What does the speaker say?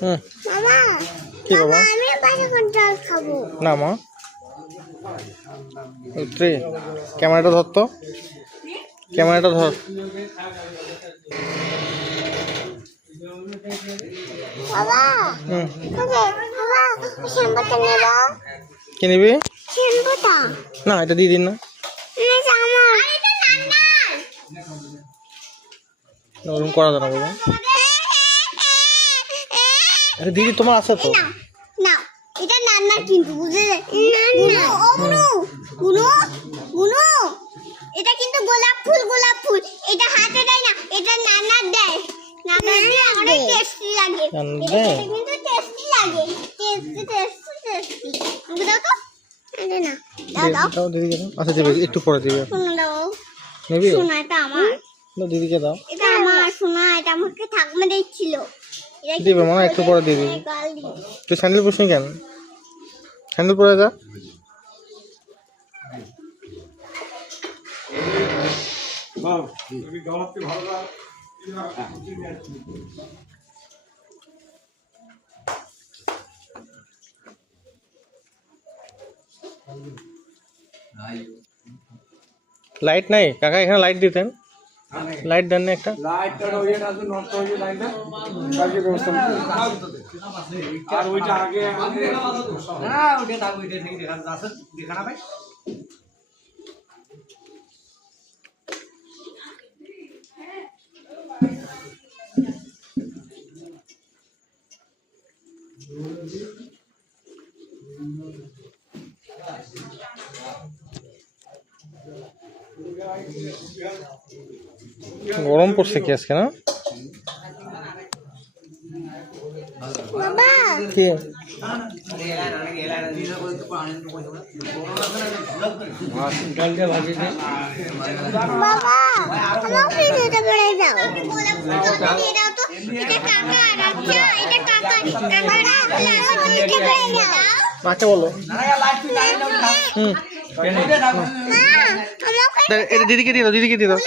হুম। কি বাবা? আমি বাসা জল খাব? না মা। ত্রি ক্যামেরাটা ধর তো। ক্যামেরাটা ধর। বাবা হুম। বাবা শ্যাম্পুটা নেব কি নিবি? শ্যাম্পুটা না এটা দিয়ে দিন না এটা আমার এটা নান্নার ওরকম করা যায় না বাবা। আরে দিদি তোমার আছে তো? না না এটা নান্নার কিন্তু ও মুনু মুনু মুনু এটা কিন্তু গোলাপ ফুল গোলাপ ফুল। এটা হাতে দেয় না এটা নান্নার দেয়। নান্নার দিয়ে অনেক টেস্টি লাগে। এটা কিন্তু টেস্টি লাগে। টেস্টি টেস্টি টেস্টি আমাকে দাও তো। আরে না দাও দাও। দাও দিদিকে দাও। আচ্ছা দিবে একটু পরে দিবে। শোনা দাও। নিবি? শোনা এটা আমার। দাও দিদিকে দাও। এটা আমাকে ঠাকুমা দিচ্ছিল দিবে মনে হয় একটু পরে দিয়ে দিবি। তুই স্যান্ডেল পরিস কেন? স্যান্ডেল পরে যা। লাইট নাই? কাকা এখানে লাইট দিতেন। লাইট দেন না একটা লাইটটা ওই আছে নষ্ট হয়ে যায় লাইটটা কালকে ব্যবস্থা আর ওইটা আগে আগে হ্যাঁ ওইটা থাকবে ওইটা থেকে দেখা যাচ্ছে দেখা না ভাই গরম পড়ছে কি আজকে না? কি? মাকে বলো। হুম দিদিকে দিয়ে দাও দিদিকে দিয়ে দাও।